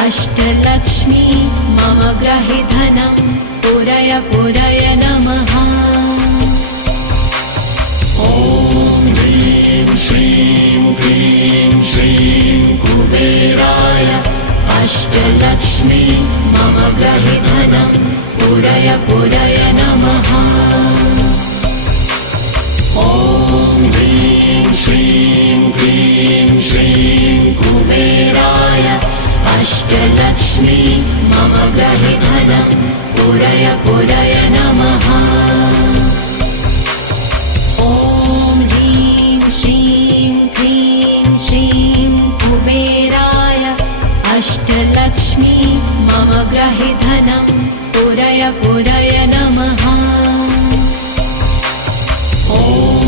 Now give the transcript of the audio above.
अष्टलक्ष्मी मम ग्रहे धनं पुरय पुरय नमः। ॐ ह्रीं श्रीं क्लीं श्रीं कुबेराय। अष्टलक्ष्मी मम ग्रहे धनं पुरय पुरय नमः। ॐ ह्रीं श्रीं क्लीं श्रीं कुबेराय अष्टलक्ष्मी मम ग्रहे धनं पुरय पुरय नमः। ॐ ह्रीं श्रीं क्लीं श्रीं कुबेराय अष्टलक्ष्मी मम ग्रहे धनं पुरय पुरय नमः